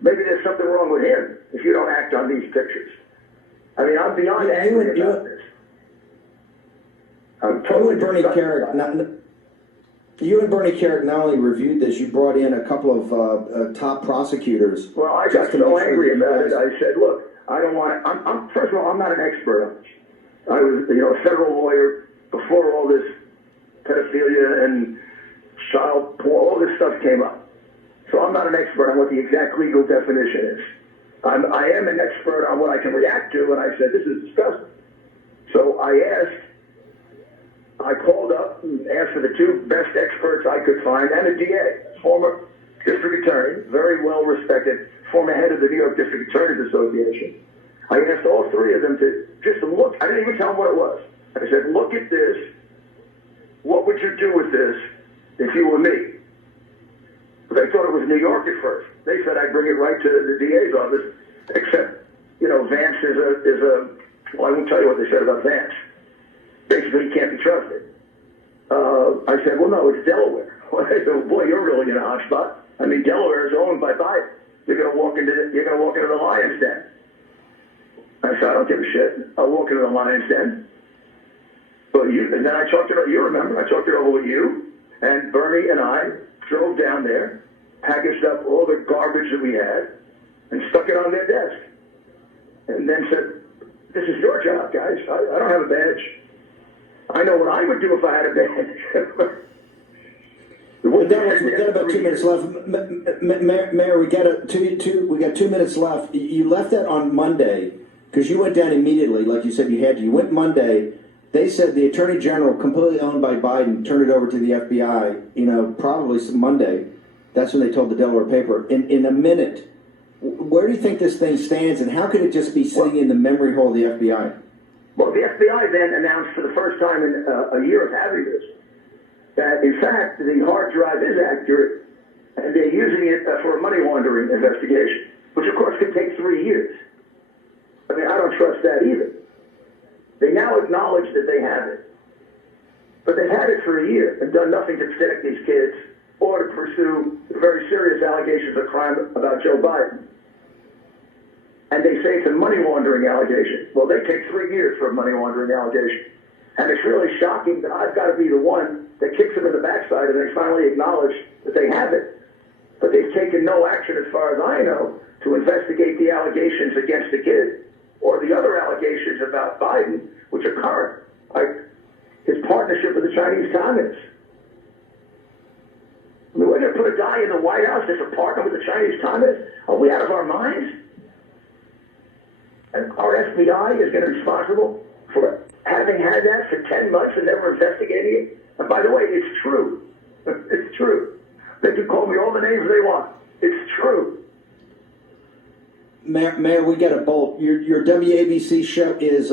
maybe there's something wrong with him if you don't act on these pictures. I mean, I'm beyond angry about this. I'm totally You and Bernie Carrick not only reviewed this, you brought in a couple of top prosecutors. Well, I got so angry about it. I said, look, I don't want to, first of all, I'm not an expert on this. I was, a federal lawyer before all this pedophilia and child porn, all this stuff came up. So I'm not an expert on what the exact legal definition is. I am an expert on what I can react to, and I said, this is disgusting. So I called up and asked for the two best experts I could find, and a DA, former district attorney, very well respected, former head of the New York District Attorneys Association. I asked all three of them to just look. I didn't even tell them what it was. I said, look at this. What would you do with this if you were me? They thought it was New York at first. They said I'd bring it right to the DA's office, except, Vance is a, well, I won't tell you what they said about Vance. Basically, he can't be trusted. I said, well, no, it's Delaware. Well, they said, well, boy, you're really in a hot spot. I mean, Delaware is owned by Biden. You're going to walk into the lion's den. I said, I don't give a shit. I'll walk into the lion's den. And then I talked it over. You remember? I talked it over with you, and Bernie and I drove down there, packaged up all the garbage that we had, and stuck it on their desk. And then said, this is your job, guys. I don't have a badge. I know what I would do if I had a badge. We got about 2 minutes left. Mayor, we got 2 minutes left. You left that on Monday because you went down immediately, like you said you had to. You went Monday. They said the Attorney General, completely owned by Biden, turned it over to the FBI, probably Monday. That's when they told the Delaware paper. In a minute, where do you think this thing stands, and how could it just be sitting in the memory hole of the FBI? Well, the FBI then announced for the first time in a year of having this that, in fact, the hard drive is accurate, and they're using it for a money laundering investigation, which, of course, could take 3 years. I mean, I don't trust that either. They now acknowledge that they have it. But they've had it for a year and done nothing to protect these kids or to pursue very serious allegations of crime about Joe Biden. And they say it's a money laundering allegation. Well, they take 3 years for a money laundering allegation. And it's really shocking that I've got to be the one that kicks them in the backside and they finally acknowledge that they have it. But they've taken no action, as far as I know, to investigate the allegations against the kid or the other allegations about Biden, which are current, like his partnership with the Chinese communists. I mean, we're going to put a guy in the White House that's a partner with the Chinese communists? Are we out of our minds? And our FBI is going to be responsible for having had that for 10 months and never investigating it? And by the way, it's true. It's true. They can call me all the names they want. It's true. Mayor, we got a bolt. Your WABC show is